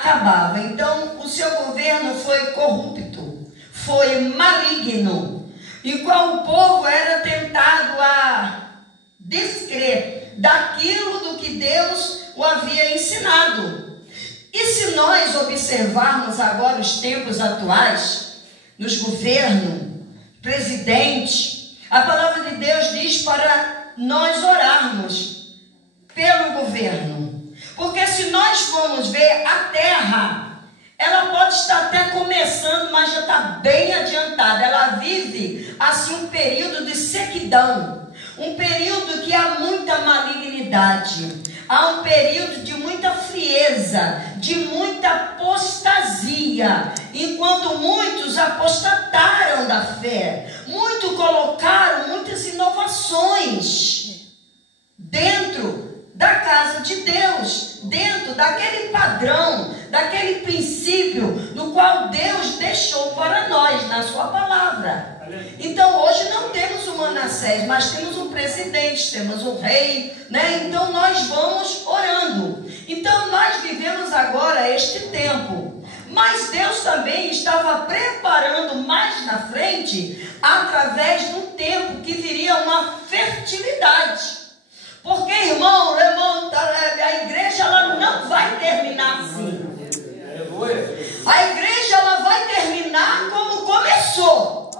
acabava. Então, o seu governo foi corrupto, foi maligno, e qual o povo era tentado a descrer daquilo do que Deus o havia ensinado. E se nós observarmos agora os tempos atuais, nos governos, presidente, a palavra de Deus diz para nós orarmos pelo governo. Porque se nós formos ver a terra, ela pode estar até começando, mas já está bem adiantada. Ela vive assim um período de sequidão, um período que há muita malignidade, há um período de muita frieza, de muita apostasia, enquanto muitos apostataram da fé, muitos colocaram muitas inovações dentro da casa de Deus, dentro daquele padrão, daquele princípio no qual Deus deixou para nós na sua palavra. Então hoje não temos o Manassés, mas temos um presidente, temos um rei, né? Então nós vamos orando. Então nós vivemos agora este tempo, mas Deus também estava preparando mais na frente, através de um tempo que viria uma fertilidade. Porque, irmão, a igreja ela não vai terminar assim. A igreja ela vai terminar como começou.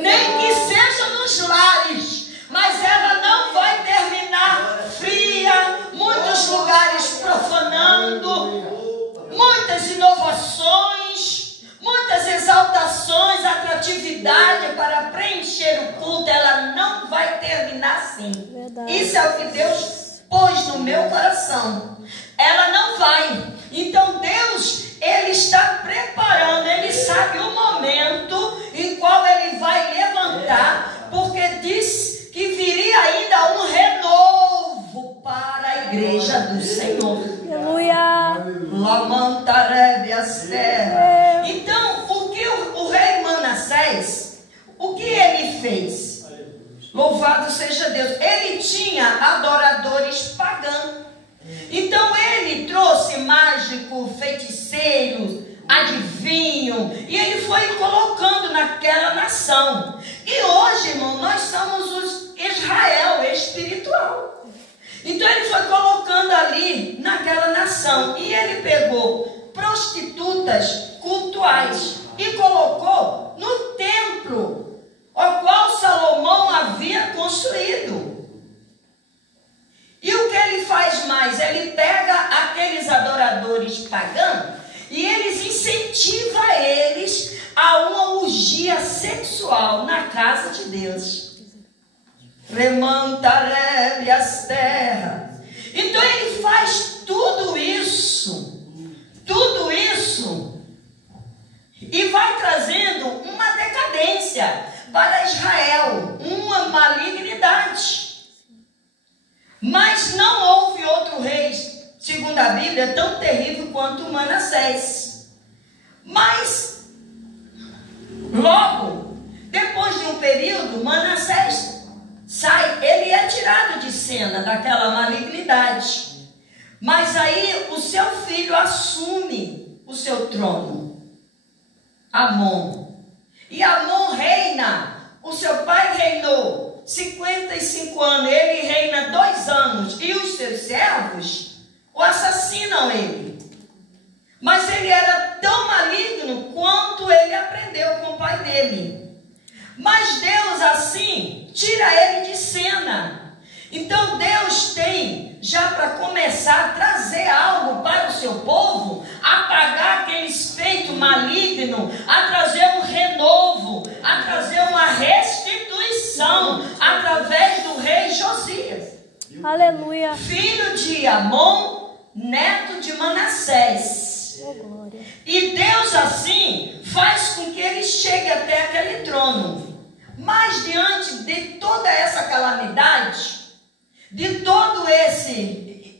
Nem que seja nos lares, mas ela não vai terminar fria, muitos lugares profanando, muitas inovações, muitas exaltações, atratividade para preencher o culto. Ela não vai terminar assim. Verdade. Isso é o que Deus pôs no meu coração. Ela não vai. Então Deus, Ele está preparando, Ele sabe o momento em qual Ele vai levantar, porque diz que viria ainda um renovo para a igreja do Senhor. Aleluia. Então, o que o rei Manassés, o que ele fez? Louvado seja Deus. Ele tinha adoradores pagãos. Então ele trouxe mágico, feiticeiro, adivinho, e ele foi colocando naquela nação. E hoje, irmão, nós somos os Israel espiritual. Então ele foi colocando ali naquela nação, e ele pegou prostitutas cultuais e colocou no templo o qual Salomão havia construído. E o que ele faz mais? Ele pega aqueles adoradores pagãos e eles incentiva eles a uma orgia sexual na casa de Deus. Remantarebe as terras. Então ele faz tudo isso, e vai trazendo uma decadência para Israel, uma malignidade. Mas não houve outro rei, segundo a Bíblia, tão terrível quanto Manassés. Mas, logo, depois de um período, Manassés sai, ele é tirado de cena daquela malignidade. Mas aí o seu filho assume o seu trono, Amon. E Amon reina, o seu pai reinou 55 anos, ele reina 2 anos, e os seus servos o assassinam ele. Mas ele era tão maligno quanto ele aprendeu com o pai dele. Mas Deus assim tira ele de cena. Então Deus tem, já para começar a trazer algo para o seu povo, apagar aqueles feitos malignos, a trazer um renovo, a trazer uma restituição através do rei Josias. Aleluia. Filho de Amon, neto de Manassés. Oh, glória. E Deus assim faz com que ele chegue até aquele trono. Mas diante de toda essa calamidade, de todo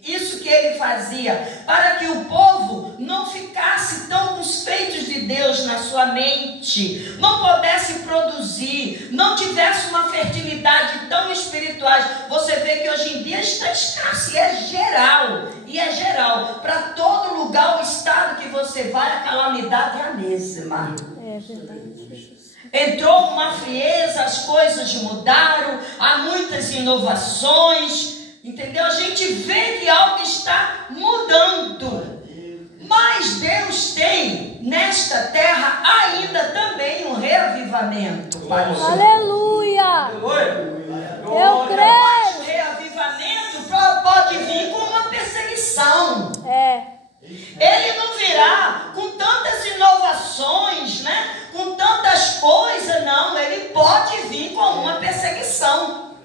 isso que ele fazia, para que o povo não ficasse tão com os feitos de Deus na sua mente, não pudesse produzir, não tivesse uma fertilidade tão espiritual. Você vê que hoje em dia está escasso, e é geral, para todo lugar, o estado que você vai, a calamidade é a mesma. É verdade. Entrou uma frieza, as coisas mudaram, há muitas inovações, entendeu? A gente vê que algo está mudando. Mas Deus tem nesta terra ainda também um reavivamento para os Aleluia! Eu creio! Mas o reavivamento pode vir com uma perseguição. Ele não virá com tantas inovações, né? Com tantas coisas, não. Ele pode vir com uma perseguição.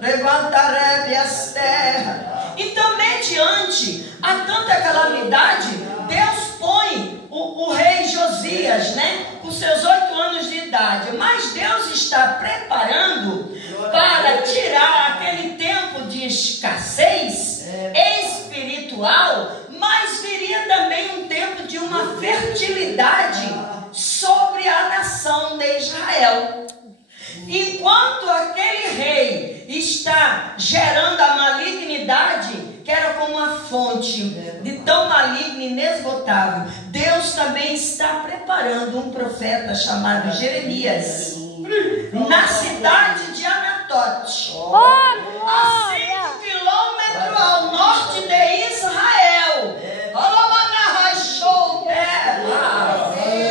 Levantarei as terras. Então, mediante a tanta calamidade, Deus põe o rei Josias, né? Com seus 8 anos de idade. Mas Deus está preparando para tirar aquele tempo de escassez espiritual, mas viria também um tempo de uma fertilidade sobre a nação de Israel. Enquanto aquele rei está gerando a malignidade, que era como uma fonte de tão maligna e inesgotável, Deus também está preparando um profeta chamado Jeremias na cidade de Anatote, a 5 quilômetros ao norte de Israel.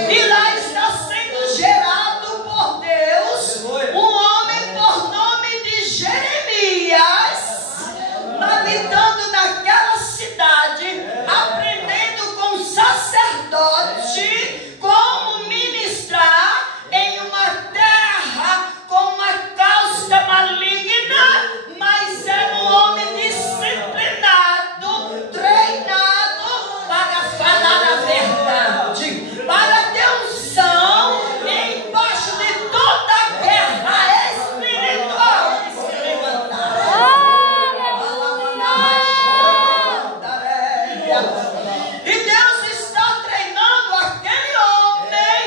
E lá está sendo gerado por Deus um homem por nome de Jeremias, habitando naquela cidade, aprendendo com o sacerdote como ministrar em uma terra com uma causa maligna, mas era um homem disciplinado, treinado para falar a verdade, para ter unção embaixo de toda a guerra espiritual que se levantar. E Deus está treinando aquele homem,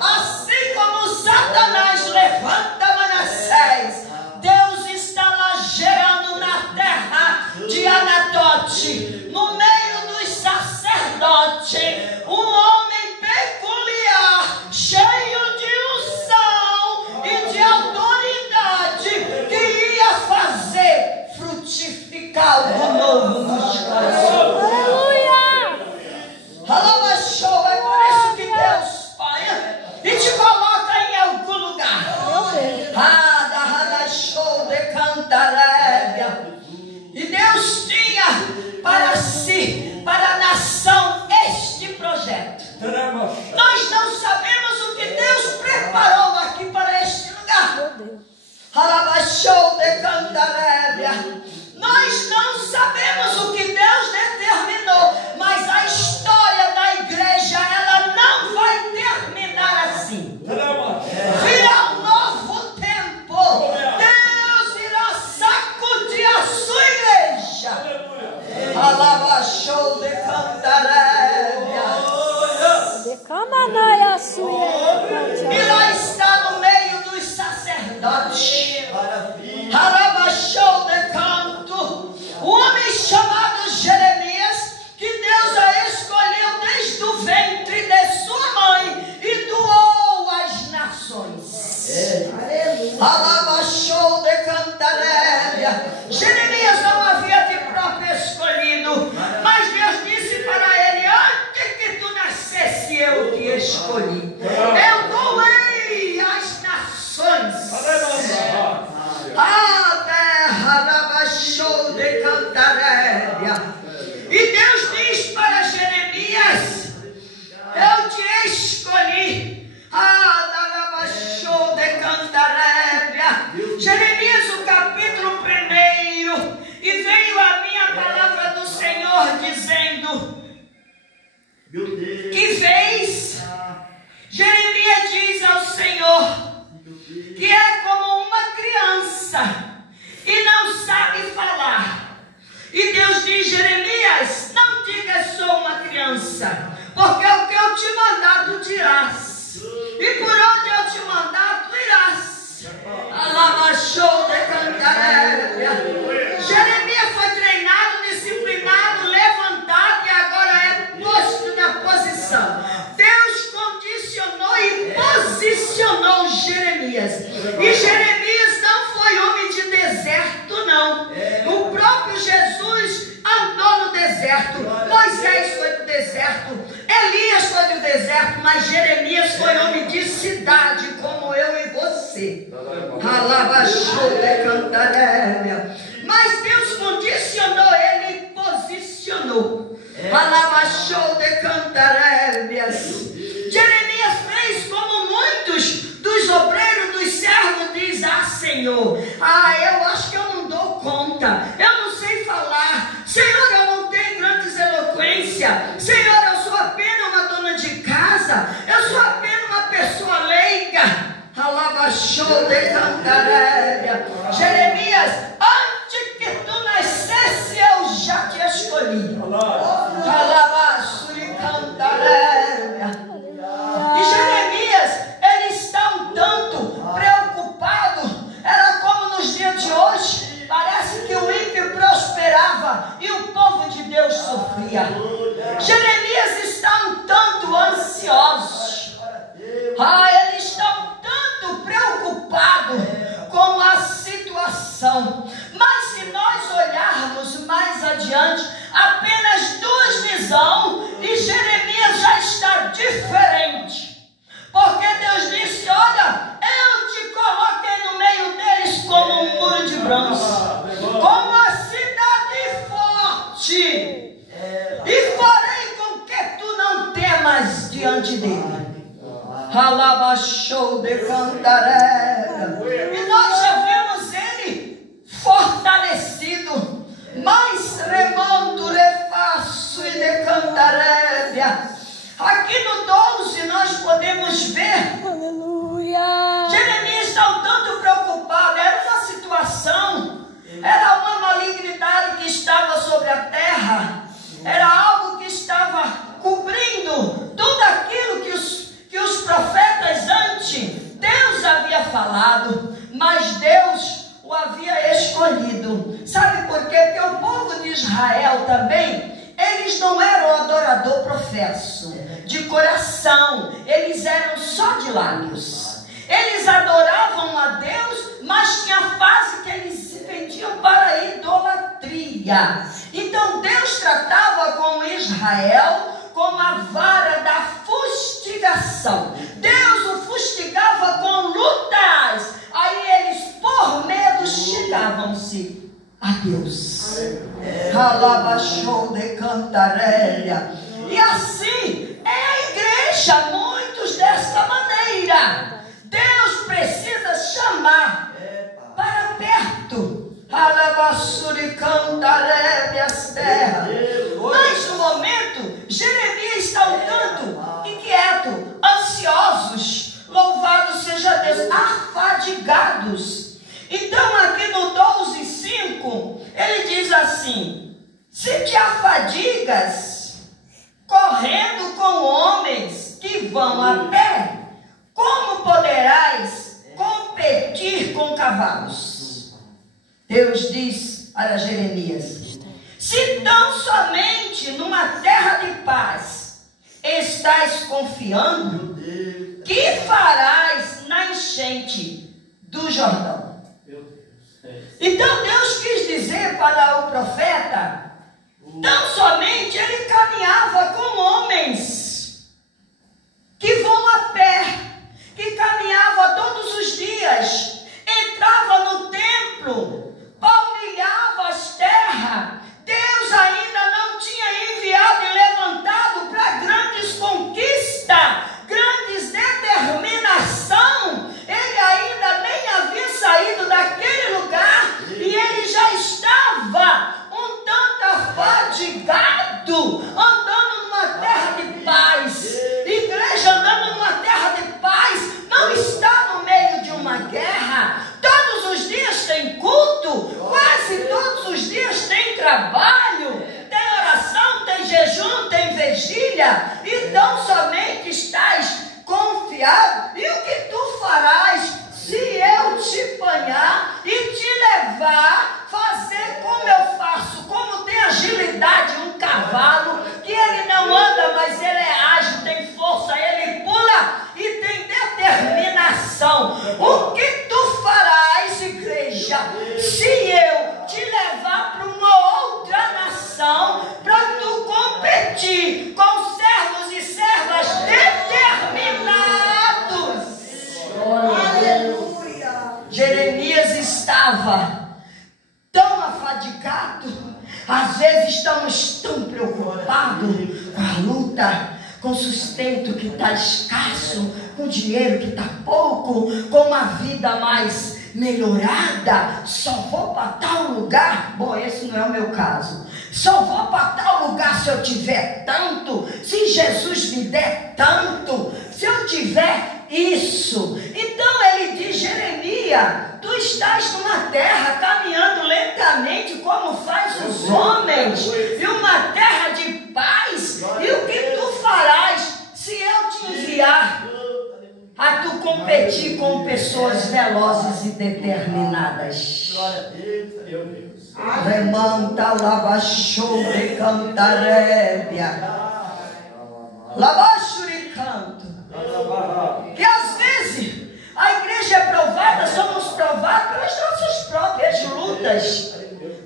assim como Satanás levanta Manassés. Deus está lá gerando na terra de Anatote, no meio dos sacerdotes, um homem peculiar, cheio de unção e de autoridade, que ia fazer frutificar algo novo nos corações. Aleluia! Alabachou, é por isso que Deus vai e te coloca em algum lugar. E Deus tinha para si, para a nação, este projeto. Nós não sabemos o que Deus preparou aqui para este lugar. Nós não sabemos o que Deus determinou, mas a história da igreja, ela não vai terminar assim. Virá um novo tempo. Deus irá sacudir a sua igreja. Alabachou de Cantarélia. E lá está no meio dos sacerdotes. Alabachou de canto. Um homem chamado Jeremias, que Deus a escolheu desde o ventre de sua mãe e doou às nações. Alabachou de Cantarélia. Jeremias não havia de próprio escolhido, mas Deus disse para ele: antes que tu nascesse, eu te escolhi. Eu doei às nações. A terra alabachou de Cantarélia. E Deus diz para Jeremias: eu te escolhi. Alabachou de Cantarélia. Jeremias, o capítulo 1. E veio a minha palavra do Senhor dizendo: que vez? Jeremias diz ao Senhor que é como uma criança e não sabe falar. E Deus diz: Jeremias, não diga sou uma criança, porque o que eu te mandar tu dirás, e por onde eu te mandar tu irás. Alabachou de Cantarélia. Jeremias foi treinado, disciplinado, levantado e agora é posto na posição. deserto, Moisés foi para o deserto, Elias foi para o deserto, mas Jeremias foi homem de cidade, como eu e você. Mas Deus condicionou ele e posicionou. Jeremias fez como muitos dos obreiros, dos servos, diz: ah, Senhor, eu acho que eu não dou conta, eu não sei falar, Senhor, eu não tenho grandes eloquência, Senhor, eu sou apenas uma dona de casa, eu sou apenas uma pessoa leiga. Jeremias, antes que tu nascesse, eu já te escolhi. E Jeremias, ele está um tanto preocupado. Era como nos dias de hoje, parece que o ímpio prosperava e o povo de Deus sofria. Jeremias está um tanto ansioso. Ele está um tanto preocupado com a situação. Mas se nós olharmos mais adiante, apenas duas visões e Jeremias já está diferente. Porque Deus disse: olha, eu te coloquei no meio deles como um muro de bronze, como a cidade forte, e farei com que tu não temas diante dele. E nós já vemos ele fortalecido, mas remonto, refaço e decantarévia. Aqui no 12 nós podemos ver, Aleluia. Jeremias está um tanto preocupado. Era uma situação, era uma malignidade que estava sobre a terra, era algo que estava cobrindo tudo aquilo que os profetas antes Deus havia falado, mas Deus o havia escolhido. Sabe por quê? Porque o povo de Israel também, eles não eram adorador professo, de coração, eles eram só de lábios. Eles adoravam a Deus, mas tinha fase que eles se vendiam para a idolatria. Então Deus tratava com Israel como a vara da fustigação. Deus o fustigava com lutas. Aí eles, por medo, chegavam-se a Deus. E assim é a igreja, muitos desta maneira. Deus precisa chamar para perto. Mas no momento, Jeremias está um tanto inquieto, ansiosos, louvado seja Deus, afadigados. Então aqui no 12:5, ele diz assim: se te afadigas correndo com homens que vão a pé, como poderás competir com cavalos? Deus diz para Jeremias: se tão somente numa terra de paz estás confiando, que farás na enchente do Jordão? Então Deus quis dizer para o profeta, tão somente ele caminhava com homens que vão a pé, que caminhava todos os dias, entrava no templo, palmilhava as terras. Deus ainda não tinha enviado e levantado para grandes conquistas, grandes determinação. Ele ainda nem havia saído daquele lugar e ele já estava um tanto afadigado, andando numa terra de paz. Igreja andando numa terra de paz não está no meio de uma guerra. Todos os dias tem culto, quase todos os dias tem trabalho, tem oração, tem jejum, tem vigília, e tão somente estás confiado. E o que tu farás se eu te apanhar e te levar, fazer como eu faço, como tem agilidade um cavalo, que ele não anda, mas ele é ágil, tem força, ele pula e tem determinação. O que tu farás, igreja, se eu te levar para uma outra nação, para tu luta com sustento que está escasso, com dinheiro que está pouco, com uma vida mais melhorada. Só vou para tal lugar. Bom, esse não é o meu caso. Só vou para tal lugar se eu tiver tanto, se Jesus me der tanto, se eu tiver isso. Então ele diz: Jeremias, tu estás numa terra caminhando lentamente como faz os homens, e uma terra de paz. E o que tu farás se eu te enviar a tu competir com pessoas velozes e determinadas? Remanta lavachou de cantarébia, lavachuri canto. Que às vezes a igreja é provada, somos provados pelas nossas próprias lutas,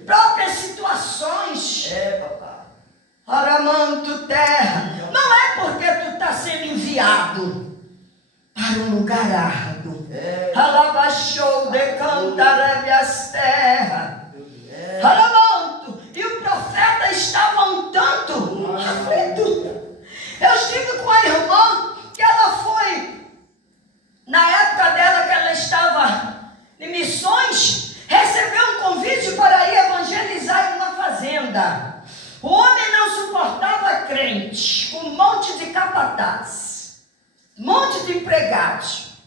próprias situações. Aramanto terra, não é porque tu está sendo enviado para um lugar árduo. Alabachou de cantarébias terra. Aramanto, e o profeta estava um tanto aflito. Eu estive com a irmã, que ela foi, na época dela que ela estava em missões, recebeu um convite para ir evangelizar em uma fazenda. O homem não suportava crente, com um monte de capataz, um monte de empregados.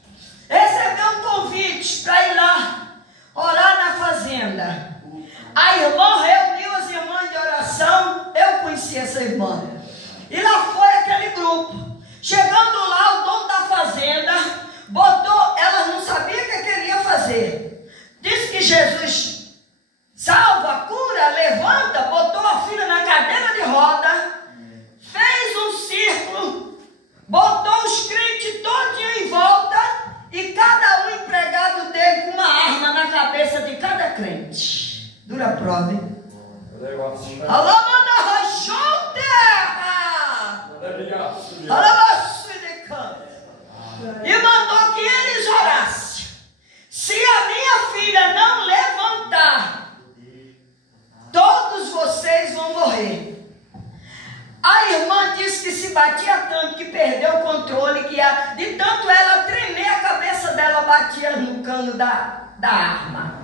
Recebeu um convite para ir lá orar na fazenda. A irmã reuniu as irmãs de oração. Eu conheci essa irmã. E lá foi aquele grupo. Chegando lá, o dono da fazenda botou, ela não sabia o que queria fazer. Disse que Jesus salva, cura, levanta, botou a filha na cadeira de roda, fez um círculo, botou os crentes todinho em volta e cada um empregado dele com uma arma na cabeça de cada crente. Dura prova, hein? Alô, manda rachou terra! E mandou que eles orassem. Se a minha filha não levantar, todos vocês vão morrer. A irmã disse que se batia tanto que perdeu o controle, que de tanto ela tremer, a cabeça dela batia no cano da arma.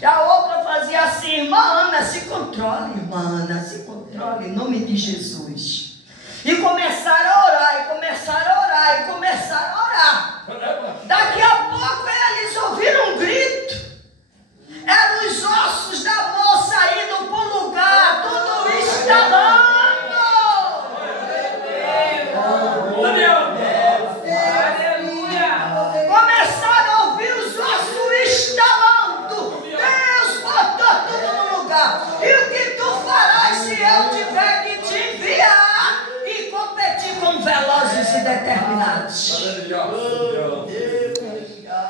E a outra fazia assim: irmã Ana, se controle, irmã Ana, se controle, em nome de Jesus. E começaram a orar, e começaram a orar, e começaram a orar. Daqui a pouco eles ouviram um grito. Eram os ossos da moça indo para o lugar, tudo estalando. Começaram a ouvir os ossos estalando. Deus botou tudo no lugar. E o que tu farás se eu tiver que te enviar e competir com velozes e determinados?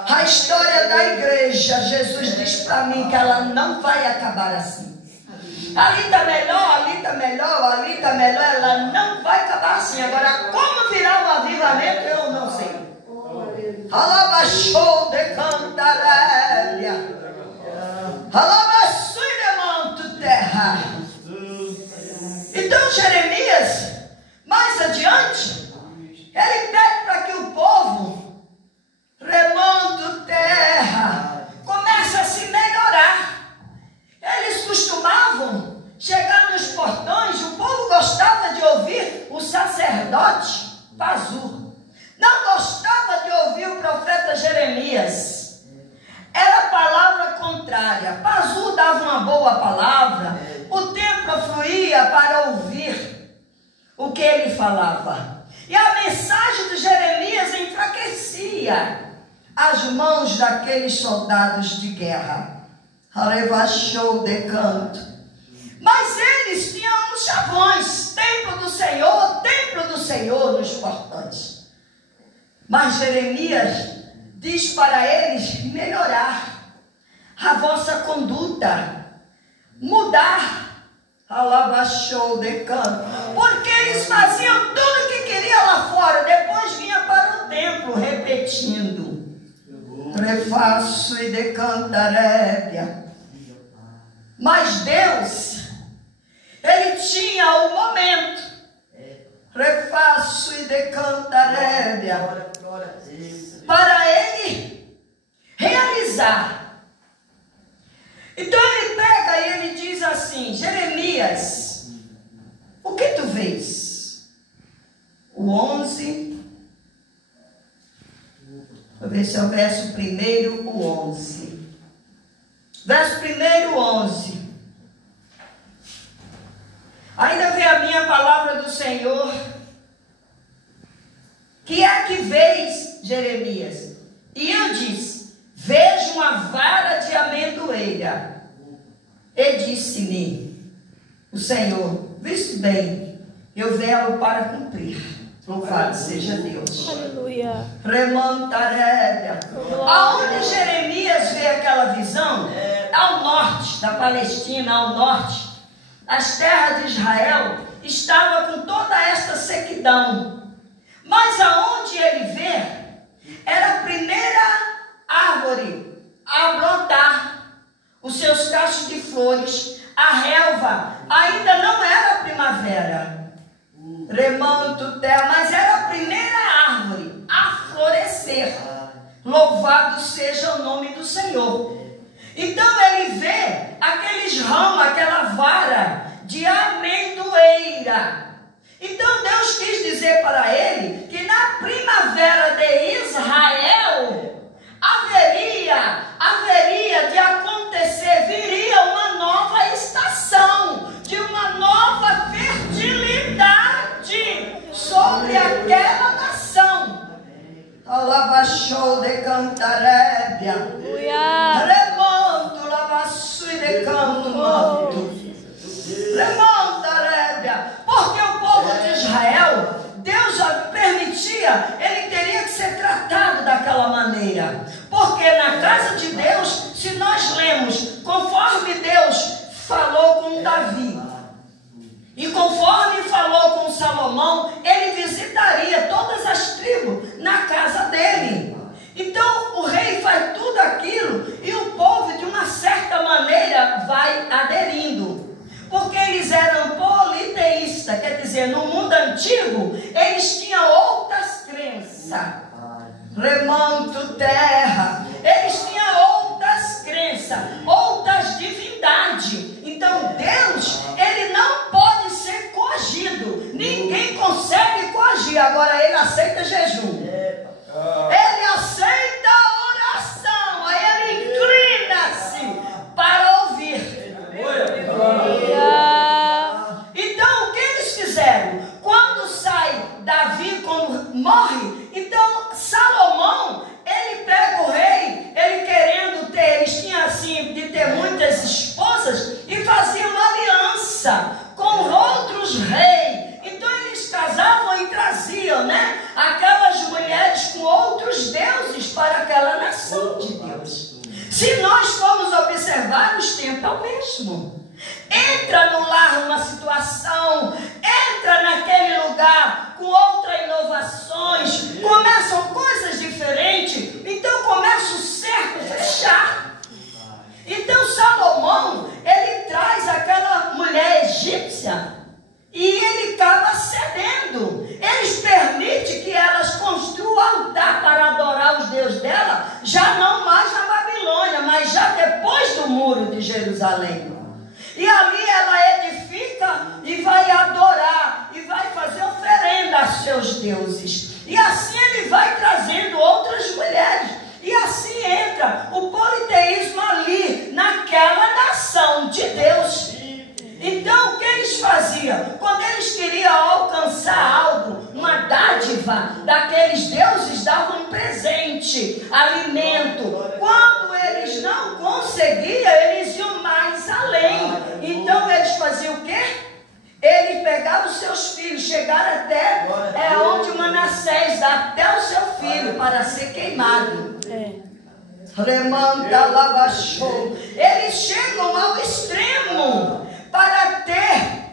A história da igreja, Jesus diz para mim que ela não vai acabar assim. Ali está melhor, ali está melhor, ali está melhor. Ela não vai acabar assim. Agora, como virar um avivamento, eu não sei. Alabachou de cantarélia, alabaçou de manto terra. Então Jeremias, mais adiante, ele pede para que o povo, remando terra, comece a se melhorar. Eles costumavam chegar nos portões, o povo gostava de ouvir o sacerdote Pazur. Não gostava de ouvir o profeta Jeremias. Era a palavra contrária. Pazur dava uma boa palavra. O templo fluía para ouvir o que ele falava. E a mensagem de Jeremias enfraquecia as mãos daqueles soldados de guerra. Alevachou de canto. Mas eles tinham uns chavões. Templo do Senhor nos portões. Mas Jeremias diz para eles melhorar a vossa conduta, mudar. Alabachou de canto. Porque eles faziam tudo o que queriam lá fora, depois vinha para o templo repetindo. Refaço e de cantarébia. Mas Deus, Ele tinha o momento. refaço e decantarébia, para ele realizar. Então ele pega e ele diz assim: Jeremias, o que tu vês? O 11, vou ver se é o verso 1, o 11. Verso 1, 11. Ainda vem a minha palavra do Senhor. Que é que vês, Jeremias? E eu disse: vejo uma vara de amendoeira. E disse-me o Senhor: viste bem, eu velo para cumprir. Louvado seja Deus. Aleluia. Remontarédia. Aonde Jeremias vê aquela visão? Ao norte da Palestina, ao norte. As terras de Israel estavam com toda esta sequidão. Mas aonde ele vê, era a primeira árvore a brotar, os seus cachos de flores, a relva ainda não era primavera. Remanto terra, mas era a primeira árvore a florescer. Louvado seja o nome do Senhor. Então ele vê aqueles ramos, aquela vara de amendoeira. Então Deus quis dizer para ele que na primavera de Israel haveria de acontecer, viria uma nova estação, de uma nova fertilidade sobre aquela nação. Alabachou de cantarébia, remonto, lavaçu de canto manto, remonta rébia, porque o povo de Israel, Deus já permitia, ele teria que ser tratado daquela maneira, porque na casa de Deus, se nós lemos, conforme Deus falou com Davi, e conforme falou com Salomão, ele visitaria todas as tribos na casa dele. Então o rei faz tudo aquilo e o povo de uma certa maneira vai aderindo, porque eles eram politeístas, quer dizer, no mundo antigo eles tinham outras crenças. Remanto terra, eles tinham outras crenças, outras divindades. Então Deus, ele não pode ser coagido, ninguém consegue coagir. Agora ele aceita jejum, ele aceita a oração, aí ele inclina-se para ouvir. Então o que eles fizeram? Quando sai Davi, quando morre, então Salomão, ele pega o rei, ele querendo ter, eles tinham assim de ter muitas esposas e faziam uma aliança com outros reis. Então eles casavam e traziam, né, aquelas mulheres com outros deuses para aquela nação de Deus. Se nós formos observar, os tempos é o mesmo. Entra no lar uma situação, entra naquele lugar com outras inovações, começam coisas diferentes, então começa o cerco a fechar. Então Salomão, ele traz aquela mulher egípcia e ele acaba cedendo. Eles permitem que elas construam altar para adorar os deuses dela, já não mais na Babilônia, mas já depois do muro de Jerusalém. E ali ela edifica e vai adorar e vai fazer oferenda a seus deuses. E assim ele vai trazendo outras mulheres. E assim entra o politeísmo ali, naquela nação de Deus. Então o que eles faziam? Quando eles queriam alcançar algo, uma dádiva daqueles deuses, davam um presente, alimento. Quando eles não conseguiam, eles iam mais além. Então eles faziam o quê? Eles pegavam os seus filhos, chegaram até onde Manassés dá até o seu filho para ser queimado. Remanda lavachou. Eles chegam ao extremo para ter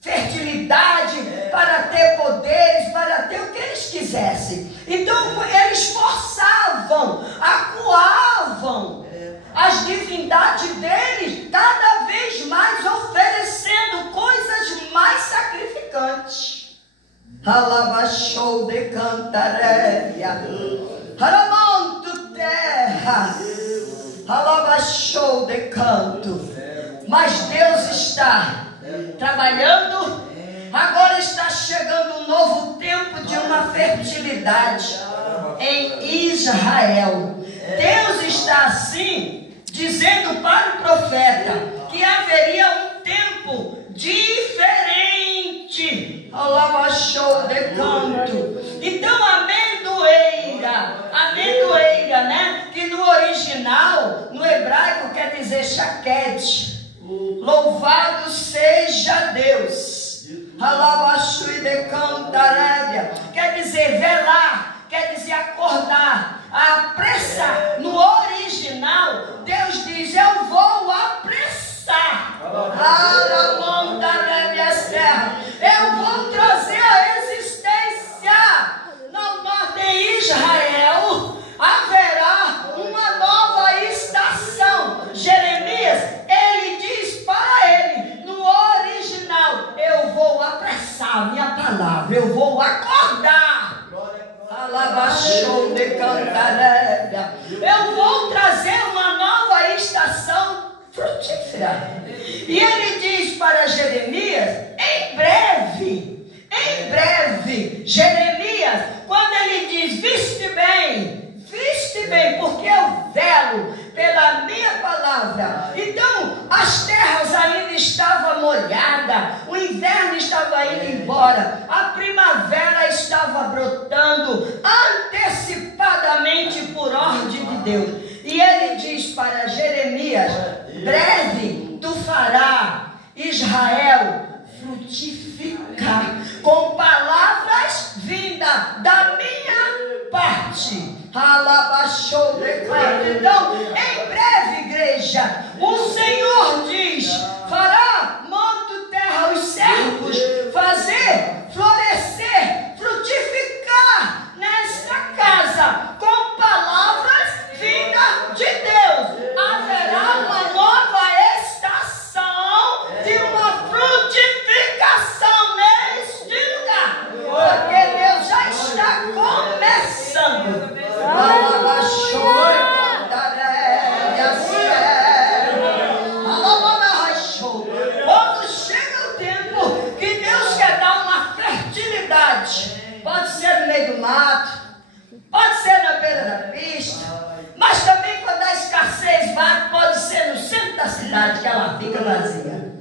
fertilidade, para ter poderes, para ter o que eles quisessem. Então eles forçavam, acuavam as divindades deles, cada vez mais oferecendo coisas mais sacrificantes. Alabachou de cantaréia. Aramonto terra. Alabachou de canto. Mas Deus está trabalhando. Agora está chegando um novo tempo de uma fertilidade em Israel. Deus está assim dizendo para o profeta que haveria um tempo diferente. Alabachou de canto. Então a amendoeira, né? Que no original, no hebraico, quer dizer chaquete. Louvado seja Deus. Alabachui de cantaréia. Quer dizer velar, quer dizer acordar, apressar. No original, Deus diz: eu vou apressar. Eu vou trazer a existência. No norte de Israel haverá uma nova estação. Jeremias, ele diz para ele, no original: eu vou apressar minha palavra, eu vou acordar. Alabachou de cantaréia. Eu vou trazer uma nova estação frutífera. E ele diz para Jeremias, em breve, Jeremias, quando ele diz, viste bem, porque eu velo pela minha palavra. Então, as terras ainda estavam molhadas, o inverno estava indo embora, a primavera estava brotando, antecipadamente por ordem de Deus. E ele diz para Jeremias, breve tu fará Israel frutificar com palavras vindas da minha parte. Alabachou de canto. Então, em breve, igreja, o Senhor diz: fará monte, terra, os servos, fazer florescer, frutificar nesta casa com palavras vindas de Deus. Haverá uma nova estação de uma frutificação neste lugar, porque Deus já está começando. Quando chega o tempo que Deus quer dar uma fertilidade, pode ser no meio do mato, pode ser na beira da pista, mas também quando a escassez bate, pode ser no centro da cidade que ela fica vazia.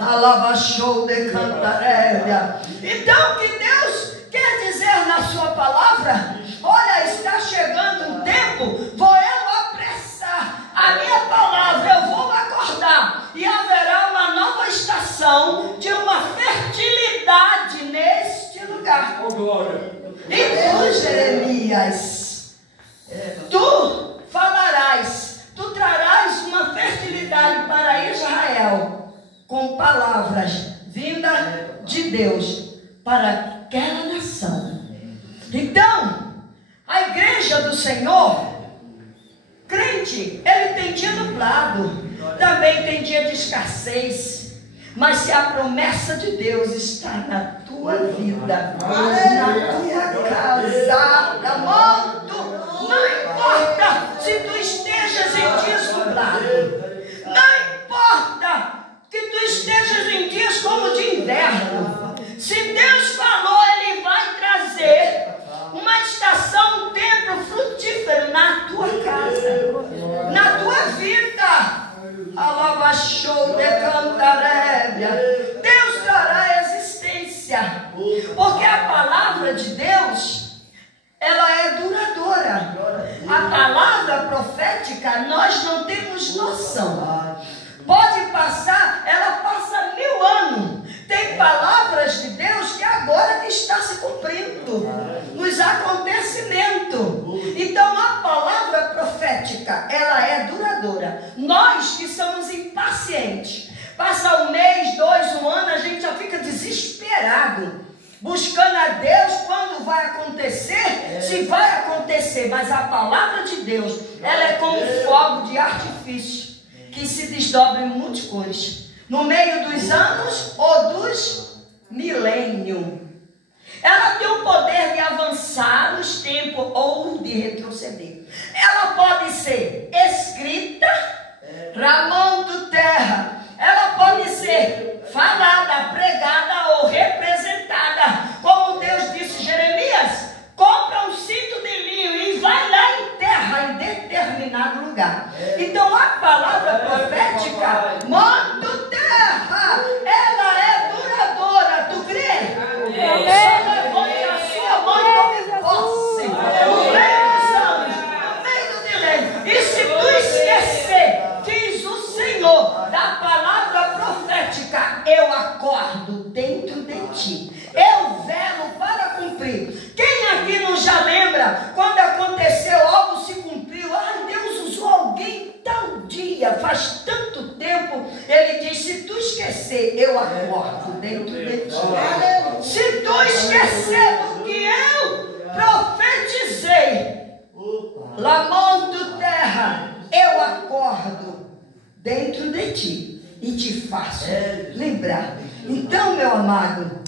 Alabachou de cantaréia. Então o que Deus quer dizer na sua palavra? Olha, está chegando um tempo, vou eu apressar a minha palavra, eu vou acordar, e haverá uma nova estação de uma fertilidade neste lugar. E tu, Jeremias, tu falarás, tu trarás uma fertilidade para Israel, com palavras vindas de Deus para aquela nação. Então, a igreja do Senhor, crente, ele tem dia nublado, também tem dia de escassez, mas se a promessa de Deus está na tua vida, na tua casa, não importa se tu estejas em dias nublados, não importa que tu estejas em dias como de inverno, se Deus falou, ele vai trazer uma estação, um tempo frutífero na tua casa, na tua vida. Alabachou de cantaréia. Deus trará existência, porque a palavra de Deus, ela é duradoura. A palavra profética, nós não temos noção. Pode passar, ela passa 1000 anos. Tem palavras de Deus que agora que está se cumprindo nos acontecimentos. Então a palavra profética, ela é duradoura. Nós que somos impacientes, passa 1 mês, 2, 1 ano, a gente já fica desesperado, buscando a Deus quando vai acontecer, se vai acontecer. Mas a palavra de Deus, ela é como um fogo de artifício que se desdobra em muitas cores, no meio dos anos ou dos milênios. Ela tem o poder de avançar nos tempos ou de retroceder. Ela pode ser escrita, ramando terra. Ela pode ser falada, pregada ou representada. Como Deus disse a Jeremias, compra um cinto de linho e vai lá em terra, em determinado lugar. Então a palavra profética, mando terra, ela é duradoura. Tu crê? Só levante a sua mão e tome posse. No meio dos anos, no meio do dilema. E se tu esquecer, diz o Senhor, da palavra profética, eu acordo dentro de ti. Eu velo para cumprir. Quem aqui não já lembra quando aconteceu, algo se cumpriu? Ai, Deus usou alguém tal dia, faz tanto tempo. Ele diz, se tu esquecer, eu acordo dentro de ti. Se tu esquecer do que eu profetizei, lamando terra, eu acordo dentro de ti e te faço lembrar. Então, meu amado,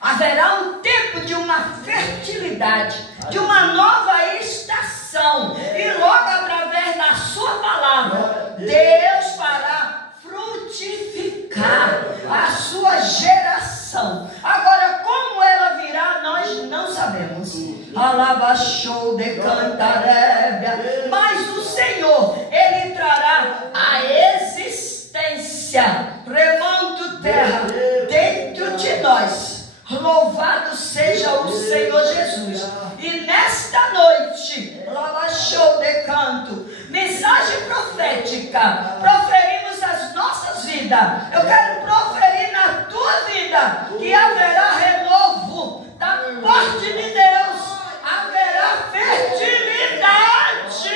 haverá um tempo de uma fertilidade, de uma nova estação. E logo através da sua palavra, Deus fará frutificar a sua geração. Agora, como ela virá, nós não sabemos. Alabachou de cantarébia. Mas o Senhor, Ele trará a existência, remando terra dentro de nós. Louvado seja o Senhor Jesus. E nesta noite, lava show de canto, mensagem profética, proferimos as nossas vidas. Eu quero proferir na tua vida que haverá renovo da parte de Deus. Haverá fertilidade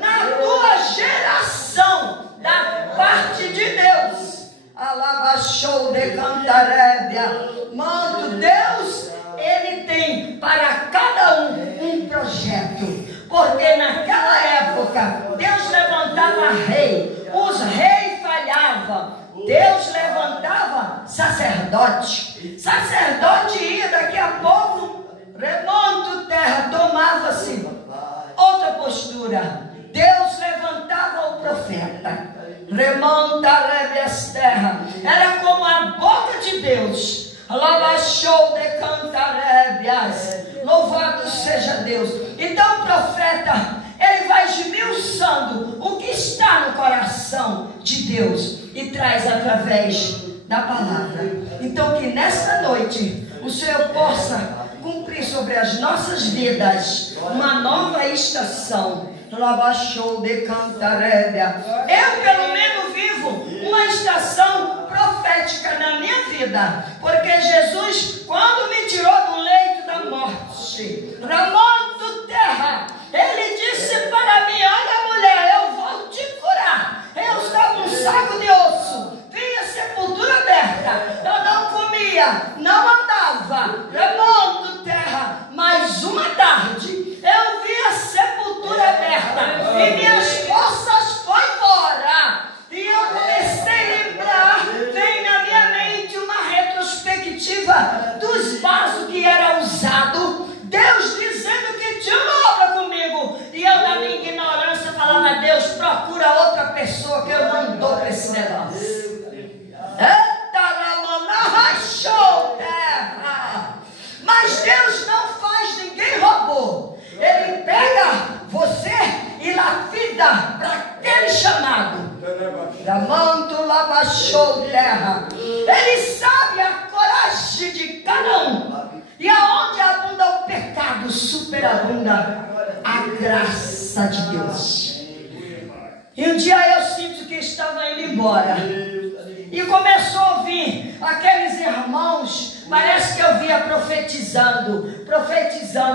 na tua geração da parte de Deus. Alaba show de cantarébia. Mando Deus, Ele tem para cada um projeto. Porque naquela época Deus levantava rei, os reis falhavam. Deus levantava sacerdote. Sacerdote ia, daqui a pouco, remonto terra, tomava-se outra postura. Deus levantava o profeta. Remonta rébias terra. Era como a boca de Deus. Lavachou de cantarébias. Louvado seja Deus. Então o profeta, ele vai esmiuçando o que está no coração de Deus e traz através da palavra. Então que nesta noite o Senhor possa cumprir sobre as nossas vidas uma nova estação. Lavachou de cantarébia. Eu pelo menos vivo uma estação profética na minha vida, porque Jesus, quando me tirou do leito da morte, ramando terra, Ele disse para mim, olha mulher, eu vou te curar. Eu estava com um saco de osso, vinha sepultura aberta, eu não comia, não andava, ramando terra, mas uma tarde, eu vi a sepultura aberta, e minhas forças foram embora. E eu comecei a lembrar, vem na minha mente uma retrospectiva dos vasos que era usado, Deus dizendo que tinha uma obra comigo, e eu na minha ignorância falava, Deus, procura outra pessoa que eu não dou para esse negócio. Mas Deus não faz ninguém robô. Ele pega você e lapida para aquele chamado. Ramanto lavachou terra. Ele sabe a coragem de cada um. E aonde abunda o pecado, superabunda a graça de Deus. E um dia eu sinto que estava indo embora. E começou a ouvir aqueles irmãos, parece que eu via profetizando,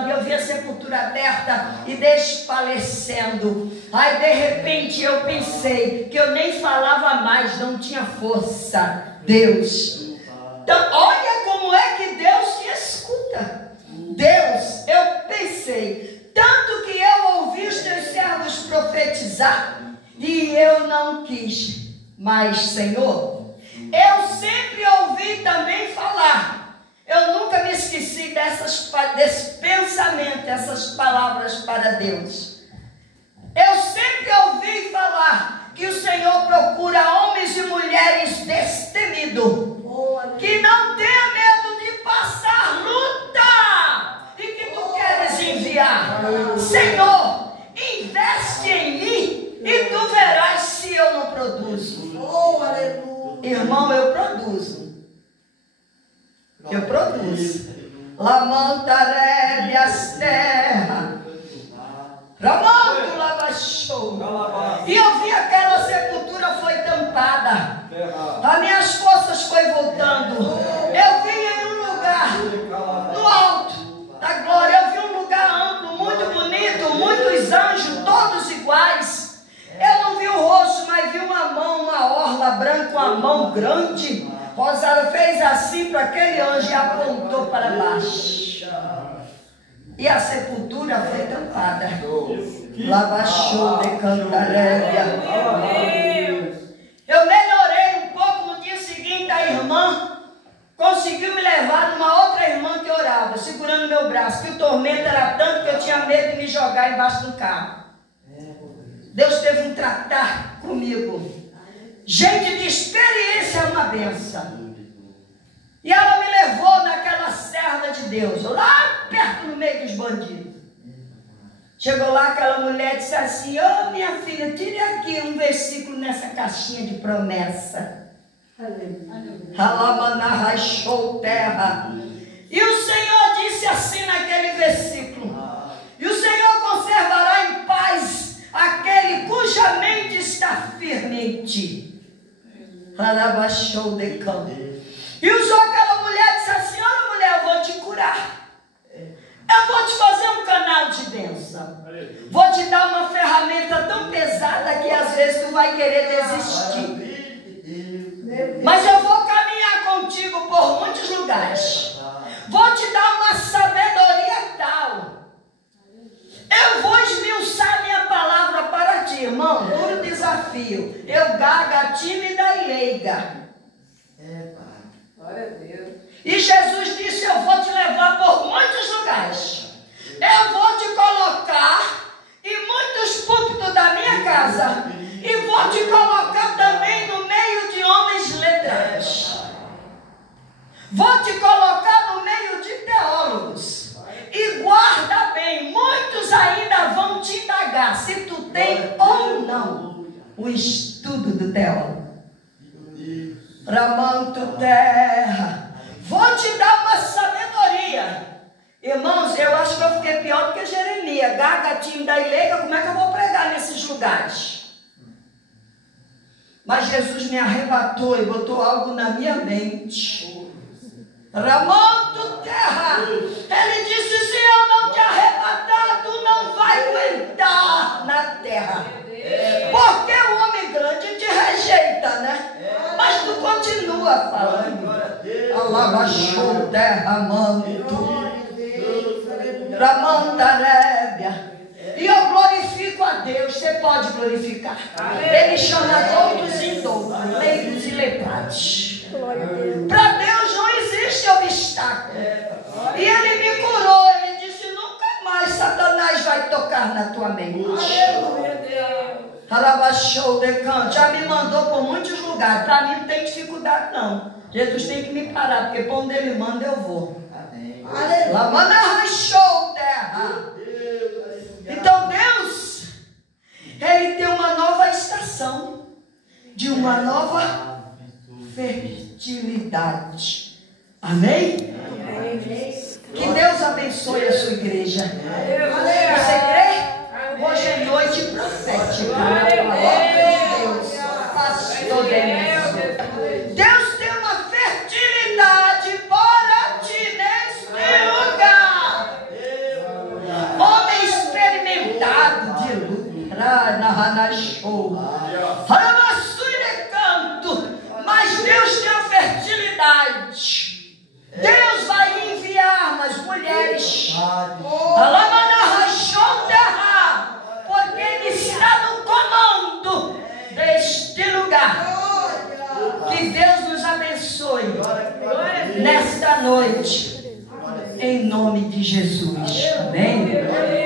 e eu via a sepultura aberta e desfalecendo. Aí de repente eu pensei que eu nem falava mais, não tinha força. Deus. Então olha como é que Deus te escuta. Deus, eu pensei, tanto que eu ouvi os teus servos profetizar e eu não quis. Mas Senhor, eu sempre ouvi também falar. eu nunca me esqueci desse pensamento, essas palavras para Deus. Eu sempre ouvi falar que o Senhor procura homens e mulheres destemidos, que não tenha medo de passar luta e que tu queres enviar. Senhor, investe em mim e tu verás se eu não produzo. Irmão, eu produzo. Eu produzo. Lamantarebe as terras. Ramanto lavachou. E eu vi aquela sepultura foi tampada. As minhas forças foi voltando. Eu vi em um lugar no alto da glória. Eu vi um lugar amplo, muito bonito, muitos anjos, todos iguais. Eu não vi o rosto, mas vi uma mão, uma orla branca, uma mão grande. Rosário fez assim para aquele anjo e apontou para baixo. E a sepultura foi tampada. Lavachou de cantaréia. Eu melhorei um pouco. No dia seguinte a irmã conseguiu me levar numa outra irmã que orava, segurando meu braço, que o tormento era tanto que eu tinha medo de me jogar embaixo do carro. Deus teve um tratar comigo. Gente de experiência é uma benção. E ela me levou naquela serra de Deus, lá perto no meio dos bandidos. Chegou lá, aquela mulher disse assim: ô minha filha, tire aqui um versículo nessa caixinha de promessa. Alamana rachou terra. E o Senhor disse assim naquele versículo: e o Senhor conservará em paz aquele cuja mente está firme em ti. Alabachou de campo. E usou aquela mulher e disse assim: olha mulher, eu vou te curar. Eu vou te fazer um canal de bênção. Vou te dar uma ferramenta tão pesada que às vezes tu vai querer desistir. Mas eu vou caminhar contigo por muitos lugares. Vou te dar uma sabedoria tal. Eu vou esmiuçar minha palavra para ti, irmão. Duro desafio. Eu gaga, tímida e leiga. Glória a Deus. E Jesus disse: eu vou te levar por muitos lugares. Eu vou te colocar em muitos púlpitos da minha casa. E vou te colocar também no meio de homens letrados. Vou te colocar no meio de teólogos. E guarda bem, muitos ainda vão te indagar se tu tem ou não o estudo do teólogo. Ramanto terra. Vou te dar uma sabedoria. Irmãos, eu acho que eu fiquei pior do que Jeremias. Gaga, tímida e leiga, como é que eu vou pregar nesses lugares? Mas Jesus me arrebatou e botou algo na minha mente. Ramanto terra. Ele disse: se eu não te arrebatar, tu não vai aguentar na terra. Porque o homem grande te rejeita, né? Mas tu continua falando. Alabachou terra, manto. Ramantarébia. E eu glorifico a Deus. Você pode glorificar. Ele chama todos indoutos, leigos e leprados. Para Deus não existe obstáculo. E Ele me curou. Ele disse: nunca mais Satanás vai tocar na tua mente. Alabachou de canto. Já me mandou por muitos lugares. Para mim não tem dificuldade não. Jesus tem que me parar, porque para onde Ele manda eu vou. Lamana rachou terra. Então Deus, Ele tem uma nova estação de uma nova fertilidade. Amém? Que Deus abençoe a sua igreja. Você crê? Hoje é noite profética. Deus, pastor Deus. Deus tem uma fertilidade para ti neste lugar. Homem experimentado de lutar na show. Mas Deus tem a fertilidade. Deus vai enviar umas mulheres. Porque Ele está no comando deste lugar. Que Deus nos abençoe nesta noite. Em nome de Jesus. Amém?